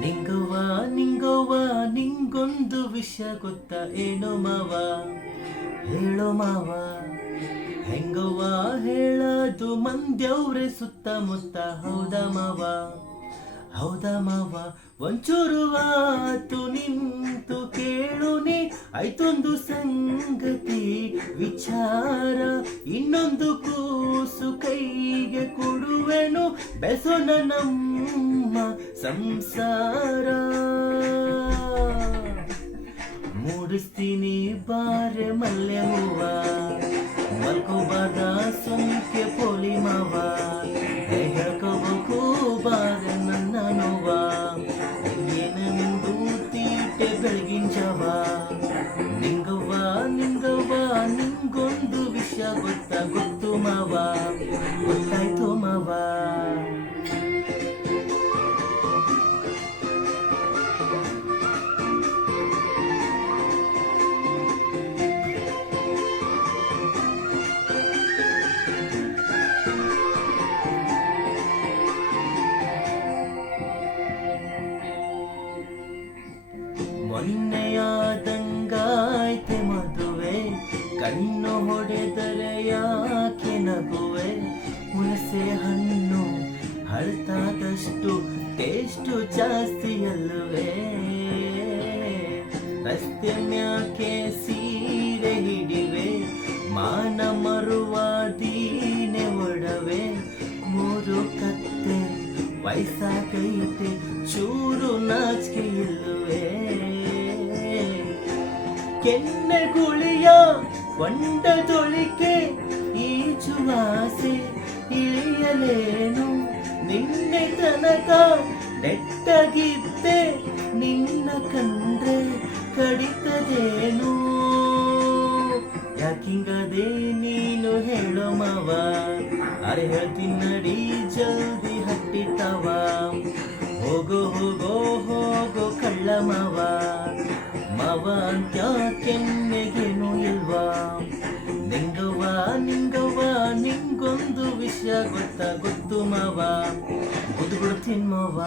ನಿಂಗವ್ವ ನಿಂಗವ್ವ ನಿಂಗೊಂದು ವಿಷಯ ಗೊತ್ತಾ ಏನೋ ಮಾವ, ಹೇಳೋ ಮಾವ. ಹೆಂಗವ್ವ ಹೇಳದು ಮಂದ್ಯವ್ರೆ ಸುತ್ತಮುತ್ತ, ಹೌದಾ ಮಾವ, ಹೌದಾ ಮಾವ. ಒಂಚೂರು ಆತು ನಿಂತು ಕೇಳುನಿ, ಆಯ್ತೊಂದು ಸಂಗತಿ ವಿಚಾರ. ಇನ್ನೊಂದು ಕೂಸು ಕೈಗೆ ಕೊಡುವೆನು, ಬೆಸೋಣ ನಮ್ಮ ಸಂಸಾರ. ಮೂಡಿಸ್ತೀನಿ ಬಾರೆ ಮಲ್ಲೆ ಹೂವ, ಮಲ್ಕೋಬಾರ್ದ ಸೊಂಕೆ ಪೋಲಿ ಮಾವ. ಹೇಳ್ಕೋಬೇಕು ಬಾರೆ ನನ್ನ ನೋವ, ಏನೆಂದು ತೀಟೆ ಬೆಳಗಿನ ಜಾವ. ನಿಂಗವ್ವ ನಿಂಗವ್ವ ನಿಂಗೊಂದು ವಿಷಯ ಗೊತ್ತಾ, ಗೊತ್ತು ಮಾವ, ಗೊತ್ತಾಯ್ತು ಮಾವ. ಮೊನ್ನೆಯಾದಂಗಾಯ್ತೆ ಮದುವೆ, ಕಣ್ಣು ಹೊಡೆದರೆ ಯಾಕೆ ನಗುವೆ. ಹುಣಸೆ ಹಣ್ಣು ಹಳ್ತಾದಷ್ಟು ಟೇಸ್ಟು ಜಾಸ್ತಿ ಅಲ್ಲವೇ. ರಸ್ತೆ ಮ್ಯಾಕೆ ಸೀರೆ ಹಿಡಿವೆ, ಮಾನ ಮರುವ ದೀನೆ ಒಡವೆ. ಮೂರು ಕತ್ತೆ ವಯಸ್ಸಾಗೈತೆ, ಚೂರು ನಾಚಿಕೆ ಇಲ್ಲವೇ. ಕೆನ್ನೆ ಗುಳಿಯ ಕೊಂಡದೊಳಿಕೆ, ಈಜುವಾಸೆ ಇಳಿಯಲೇನು. ನಿನ್ನೆ ತನಕ ನೆಟ್ಟಗಿದ್ದೆ, ನಿನ್ನ ಕಂಡ್ರೆ ಕಡಿತದೇನು. ಯಾಕಿಂಗದೆ ನೀನು ಹೇಳೋ ಮಾವ, ಅರೆ ಹೇಳ್ತೀನಿ ನಡಿ ಜಲ್ದಿ ಹಟ್ಟಿತವ. ಹೋಗೋ ಹೋಗೋ ಹೋಗೋ ಕಳ್ಳ ಮಾವ, ಮಾವ ಅಂತ ಕೆನ್ನೆಗೇನು ಇಲ್ವಾ. ನಿಂಗವ್ವ ನಿಂಗವ್ವ ನಿಂಗೊಂದು ವಿಷಯ ಗೊತ್ತಾ, ಗೊತ್ತು ಮಾವ, ಬುದ್ಬಿಡ್ತೀನಿ ಮಾವ.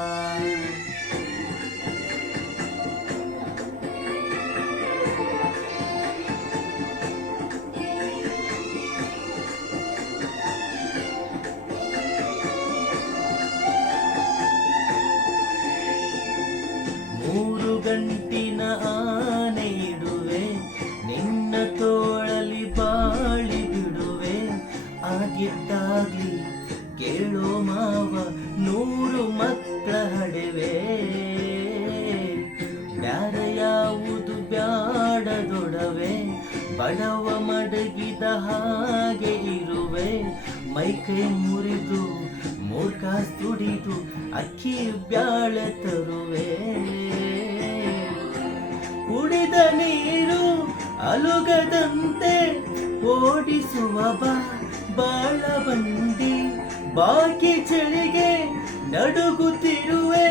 ಮೂರು ಗಂಟಿನ ಆನೆ ಇಡುವೆ, ನಿನ್ನ ತೋಳಲಿ ಬಾಳಿ ಬಿಡುವೆ. ಆಗಿದ್ದಾಗ್ಲಿ ಕೇಳೋ ಮಾವ, 100 ಮಕ್ಕಳ ಹಡೆವೆ. ಬ್ಯಾರ ಯಾವುದು ಬ್ಯಾಡದೊಡವೆ, ಬಡವ ಮಡಗಿದ ಹಾಗೆ ಇರುವೆ. ಮೈಕೈ ಮುರಿದು ಮೂರ್ಖಾಸ್ ದುಡಿದು ಅಕ್ಕಿ ಬ್ಯಾಳೆ ತರುವೆ. ಕುಡಿದ ನೀರು ಅಲುಗದಂತೆ ಓಡಿಸುವ ಬಾಳ ಬಂಡಿ. ಬಾಕಿ ಚಳಿಗೆ ನಡುಗುತ್ತಿರುವೆ,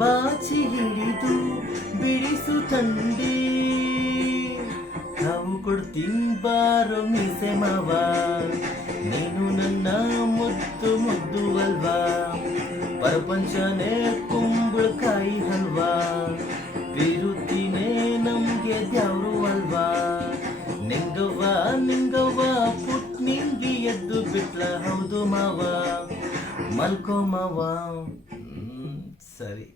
ಬಾಚಿ ಹಿಡಿದು ಬಿಡಿಸು ತಂಡಿ. ನಾವು ಕೊಡ್ತೀನಿ ಬಾರೋ ಮೀಸೆ ಮಾವ, ನೀನು ನನ್ನ ಮುದ್ದು ಮುದ್ದು ಅಲ್ವಾ. ಪ್ರಪಂಚನೇ ಕುಂಬಳಕಾಯಿ ಹಲ್ವಾ, ಬೀರುತ್ತೀನೇ ನಮ್ಗೆ ದ್ಯಾವ್ರು ಅಲ್ವಾ. ನಿಂಗವ್ವ ನಿಂಗವ್ವ ಪುಟ್ ನಿಂಗಿ ಎದ್ದು ಬಿಟ್ಲ, ಹೌದು ಮಾವ, ಮಲ್ಕೋ ಮಾವ. ಸರಿ.